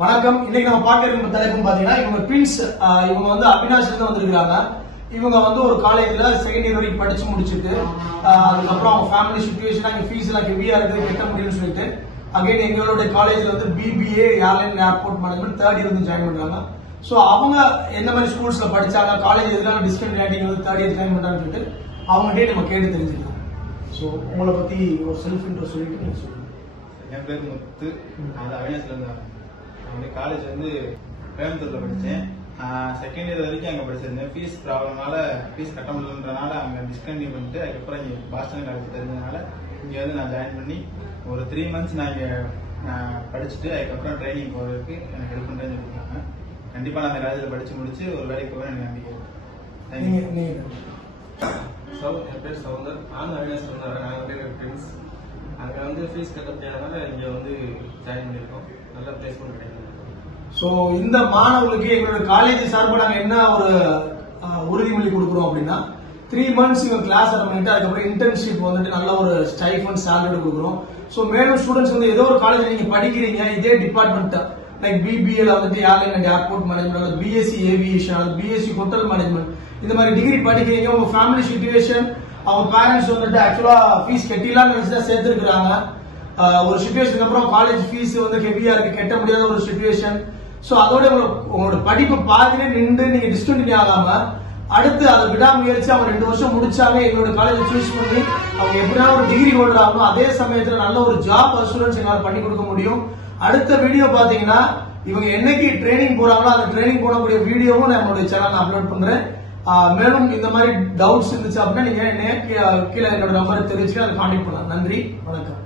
வணக்கம். இன்னைக்கு நம்ம பார்க்க இருக்கிற தலைப்பு பாத்தீங்கன்னா இவங்க ட்வின்ஸ். இவங்க வந்து அவினாஷ்ல இருந்து வந்திருக்காங்க. இவங்க வந்து ஒரு காலேஜ்ல செகண்ட் இயர் வரைக்கும் படிச்சு முடிச்சுட்டு அதுக்கப்புறம் அவங்க ஃபேமிலி சிச்சுவேஷன் அங்க ஃபீஸ் எல்லாம் ஹெவியா இருக்கு, கட்ட முடியும்னு சொல்லிட்டு அகைன் எங்களுடைய காலேஜ்ல வந்து BBA airline airport management third year வந்து ஜாயின் பண்றாங்க. சோ அவங்க எந்த மாதிரி ஸ்கூல்ஸ்ல படிச்சாங்க, காலேஜ் எதுலாம் டிஸ்கண்டினியூட்டிங் வந்து தேர்ட் இயர் ஜாயின் பண்றாங்கன்னு சொல்லிட்டு அவங்ககிட்டே நம்ம கேட்டு தெரிஞ்சுக்கலாம். சோ உங்களை பத்தி ஒரு செல்ஃப் இன்ட்ரோ சொல்லிட்டு நீங்க சொல்லுங்க. என் பேர் முத்து. நான் அவினாஷ்ல இருந்தாங்க. காலேஜ் வந்து கோயம்புத்தூர்ல படித்தேன். செகண்ட் இயர் வரைக்கும் அங்கே படிச்சிருந்தேன். ஃபீஸ் ப்ராப்ளம்னால ஃபீஸ் கட்ட முடியலன்றனால அங்கே டிஸ்கண்டினியூ பண்ணிட்டு அதுக்கப்புறம் இங்கே பாஸ்டன் காலேஜ் தெரிஞ்சதுனால இங்கே வந்து நான் ஜாயின் பண்ணி ஒரு 3 months நான் இங்கே படிச்சுட்டு அதுக்கப்புறம் ட்ரைனிங் போகிறதுக்கு எனக்கு ஹெல்ப் பண்ணுறேன்னு சொல்லியிருக்காங்க. கண்டிப்பாக நான் அந்த காலேஜில் படித்து முடிச்சு ஒரு வேலைக்கு போவேன் எனக்கு நம்பிக்கை. என் பேர் சவுந்தர். நானும் அவினாஷ் வந்தாங்க. நாங்கள் பேர் ஃப்ரெண்ட்ஸ். அங்கே வந்து ஃபீஸ் கட்ட முடியாதனால இங்கே வந்து ஜாயின் பண்ணியிருக்கோம். நல்ல பிளேஸ்மெண்ட் கிடைக்கும். சோ இந்த மாணவர்களுக்கு எங்களோட காலேஜ் சார்பாக நாங்க என்ன ஒரு உறுதிமொழி கொடுக்குறோம் அப்படின்னா 3 months இவங்க கிளாஸ் அட்டன் பண்ணிட்டு அதுக்கப்புறம் இன்டர்ன்ஷிப் வந்துட்டு நல்ல ஒரு ஸ்டைஃபண்ட் சேலரி கொடுக்குறோம். சோ மேலும் ஸ்டூடெண்ட்ஸ் வந்து ஏதோ ஒரு காலேஜ் நீங்க படிக்கிறீங்க, இதே டிபார்ட்மெண்ட் லைக் பிபிஏல வந்துட்டு airline and airport management, BSc aviation, BSc hotel management, இந்த மாதிரி டிகிரி படிக்கிறீங்க. உங்க ஃபேமிலி சிச்சுவேஷன், அவங்க பேரண்ட்ஸ் வந்துட்டு ஆக்சுவலா ஃபீஸ் கட்டிலாம் நினைச்சுதான் சேர்த்திருக்கிறாங்க. ஒரு சிச்சுவேஷனுக்கு அப்புறம் காலேஜ் ஃபீஸ் வந்து ஹெவியா இருக்கு, கட்ட முடியாத ஒரு சிச்சுவேஷன். சோ அதோட உங்களோட படிப்பு பாதியிலே நின்று நீங்க டிஸ்கண்டினியூ ஆகாம அடுத்து அதை விடாமுயற்சி அவங்க 2 வருஷம் முடிச்சாங்க எங்களோட காலேஜ் சூஸ் பண்ணி அவங்க எப்படின்னா ஒரு டிகிரி ஹோல்டர் ஆகணும், அதே சமயத்துல நல்ல ஒரு ஜாப் அசூரன்ஸ் எங்களால் பண்ணி கொடுக்க முடியும். அடுத்த வீடியோ பாத்தீங்கன்னா இவங்க என்னைக்கு ட்ரைனிங் போறாங்களோ அந்த ட்ரைனிங் போடக்கூடிய வீடியோவும் நான் என்னோட சேனல் அப்லோட் பண்றேன். மேலும் இந்த மாதிரி டவுட்ஸ் இருந்துச்சு அப்படின்னா நீங்க கீழே என்னோட நம்பரை தெரிவிச்சு அதை கான்டாக்ட் பண்ணலாம். நன்றி, வணக்கம்.